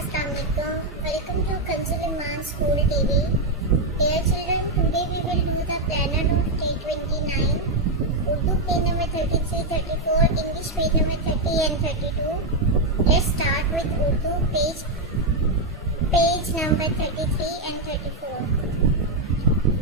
Assalamualaikum. Welcome to Kanzul Iman School TV. Dear children, today we will do the planner of T29. Urdu page number 33, 34, English page number 30 and 32. Let's start with Urdu page number 33 and 34.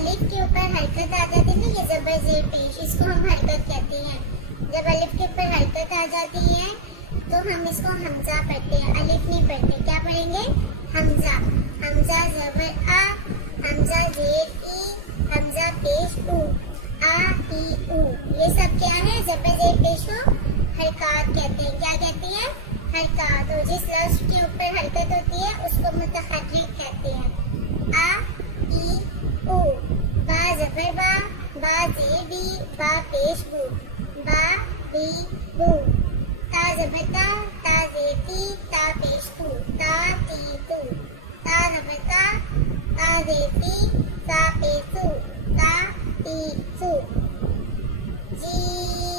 الف کے اوپر حرکت آ جاتی ہے نا، یہ زبر زیر پیش، اس کو ہم حرکت کہتے ہیں. جب الف کے اوپر حرکت آ جاتی ہے تو ہم اس کو حمزہ پڑھتے ہیں، الف نہیں پڑھتے. کیا پڑھیں گے؟ حمزہ. حمزہ زبر آ، حمزہ زیر ای، حمزہ پیش او، آ ای او. یہ سب کیا ہے؟ زبر زیر پیش کو حرکات کہتے ہیں. کیا کہتے ہیں؟ حرکات. اور جس لفظ کے اوپر حرکت ہوتی ہے اس کو متحرک کہتے ہیں. آ ای او. با زبر با، با زیر بی، با پیش بو، با بی بو. تا زبر تا، تا زیر تی، تا پیش تو، تا تی تو. تا زبر تا، تا زیر تی، تا پیش تو، تا تی تو. جیم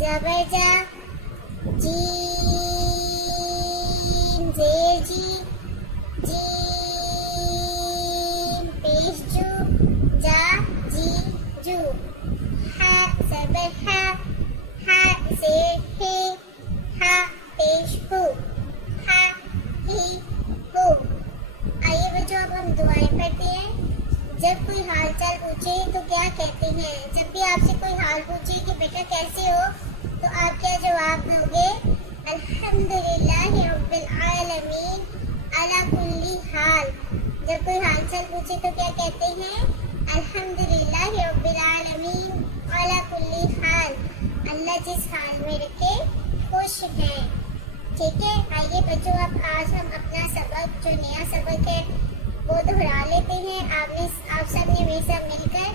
زبر جا، جیم زیر جی، جیم پیش جو، جا جی جو. ہا زبر ہا، ہا زیر ہے، ہا پیش ہو، ہا ہی ہو. آئیے بچوں اب ہم دعائیں پڑھتے ہیں. جب کوئی حال چال پوچھے تو کیا کہتے ہیں؟ جب بھی آپ سے کوئی حال پوچھے کہ بیٹا کیسے ہو تو آپ کیا جواب دو گے؟ الحمدللہ رب العالمین علی کل حال. جب کوئی حال چال پوچھے تو کیا کہتے ہیں؟ الحمدللہ رب العالمین علی کل حال. اللہ جس حال میں رکھے خوش ہیں. ٹھیک ہے. آئیے بچوں اب آج ہم اپنا سبق جو نیا سبق ہے وہ دہرا لیتے ہیں. آپ سب نے میرے ساتھ مل کر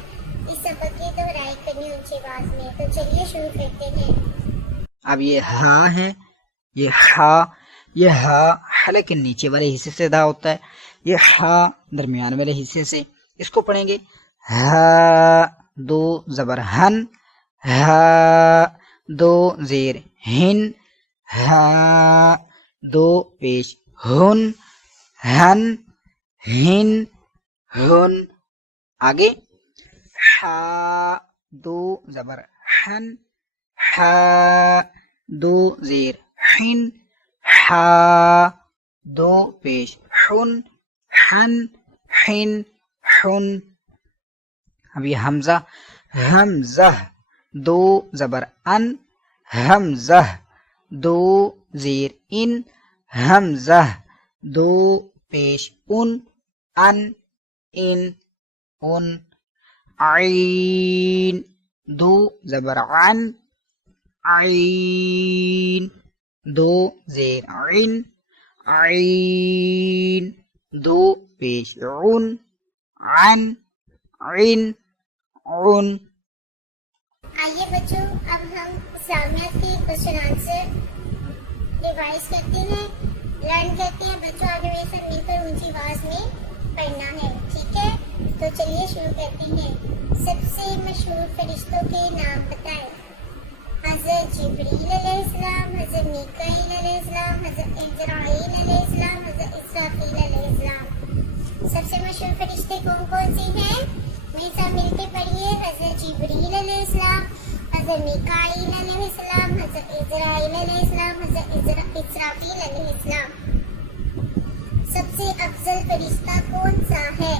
اس سبق کی دہرائی کرنی اونچی آواز میں. تو چلیے شروع کرتے ہیں. اب یہ ہا ہے، یہ ہا حلق کے نیچے والے حصے سے ادا ہوتا ہے. یہ ہا درمیان والے حصے سے. اس کو پڑھیں گے ہا، دو زبر ہن، ہا دو زیر ہن، ہا دو پیش ہن، ہن ہن ہن. آگے ہا دو زبر ہن، ہا دو زیر ہن، ہا دو پیش ہن، ہن ہن ہن. اب یہ حمزہ، حمزہ دو زبر ان، حمزہ دو زیر ان، حمزہ دو پیش ان، ان ان ان. عین دو زبر عن، عین دو زیر عین، عین دو پیش عن، عن عن عن. آئیے بچوں اب ہم اسلامیات کی کوشچن آنسر ریوائز کرتے ہیں، لرن کرتے ہیں. بچوں آگے میرے ساتھ مل کر اونچی آواز میں پڑھنا ہے. ٹھیک ہے. تو چلیے شروع کرتے ہیں. سب سے مشہور فرشتوں کے نام بتائیں. حضرت جبریل علیہ السلام، حضرت میکائیل علیہ السلام، حضرت اسرائیل علیہ السلام، حضرت اسرافیل علیہ السلام. سب سے مشہور فرشتے کون کون سے ہیں؟ میرے ساتھ مل کے پڑھیے. حضرت جبریل علیہ السلام، حضرت میکائیل علیہ السلام، حضرت اسرائیل علیہ السلام، حضرت اسرافیل علیہ السلام. سب سے افضل فرشتہ کون سا ہے؟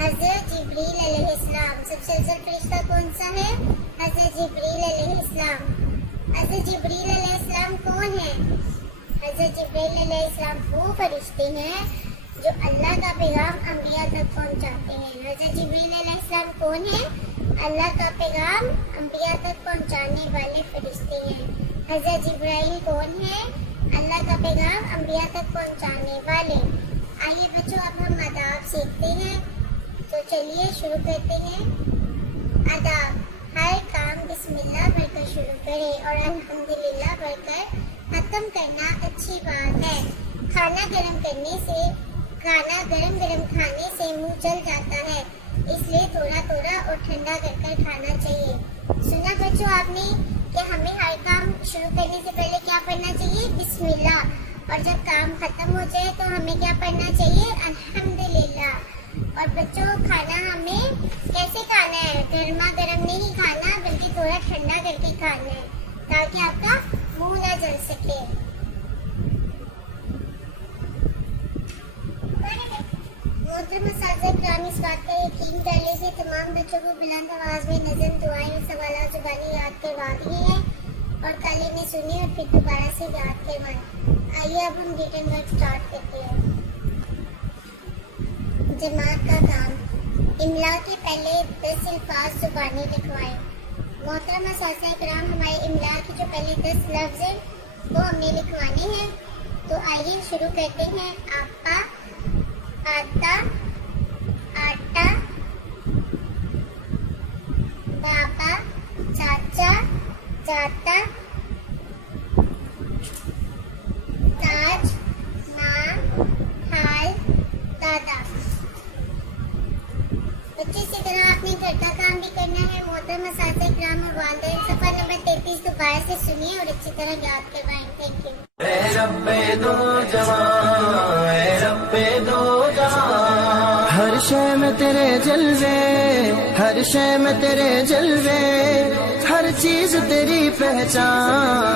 حضرت جبریل علیہ السلام. سب سے افضل فرشتہ کون سا ہے؟ حضرت جبریل علیہ السلام. حضرت جبریل علیہ السلام کون ہے؟ حضرت جبریل علیہ السلام وہ فرشتے ہیں جو اللہ کا پیغام انبیاء تک پہنچاتے ہیں. حضرت جبریل علیہ السلام کون ہے؟ اللہ کا پیغام انبیاء تک پہنچانے والے فرشتے ہیں. حضرت جبرائیل کون ہے؟ اللہ کا پیغام انبیاء تک پہنچانے والے. آئیے بچوں اب ہم آداب سیکھتے ہیں. تو چلیے شروع کرتے ہیں. آداب: ہر کام بسم اللہ پڑھ کر شروع کرے اور الحمدللہ پڑھ کر ختم کرنا اچھی بات ہے. کھانا گرم کھانے سے منہ جل جاتا ہے، اس لیے تھوڑا تھوڑا اور ٹھنڈا کر کر کھانا چاہیے. سنا بچوں آپ نے کہ ہمیں ہر کام شروع کرنے سے پہلے کیا پڑھنا چاہیے؟ بسم اللہ. اور جب کام ختم ہو جائے تو ہمیں کیا پڑھنا چاہیے؟ الحمدللہ. اور بچوں کھانا ہمیں کیسے کھانا ہے؟ گرما گرم نہیں کھانا بلکہ تھوڑا ٹھنڈا کر کے کھانا ہے تاکہ آپ کا منہ نہ جل سکے. محترم اساتذہ کرام اس بات کا یقین کر لیجیے تمام بچوں کو بلند آواز میں نظم دعائیں اور سوالات زبانی یاد کروا دیے ہیں اور کل انہیں سنیں اور پھر دوبارہ سے یاد کروائیں. آئیے اب ہم ریٹن ورک اسٹارٹ کرتے ہیں. جماعت کا کام. املا کے پہلے 10 الفاظ زبانی لکھوائیں. محترم اساتذہ کرام ہمارے املا کے جو پہلے 10 لفظ ہیں وہ ہم نے لکھوانے ہیں. تو آئیے شروع کرتے ہیں. آپا، آتا، آٹا، بابا، چاچا، جاتا، تاج، ماں، حال، دادا. بچے اسی طرح آپ نے گھر کا کام بھی کرنا ہے. محترم اساتذہ کرام اور والدین صفحہ نمبر 33 دوبارہ سے سنیے اور اچھی طرح یاد کروائیں. Thank you. اے رب دو جہاں، اے رب دو جہاں، ہر شے میں تیرے جلوے، ہر شے میں تیرے جلوے، ہر چیز تیری پہچان.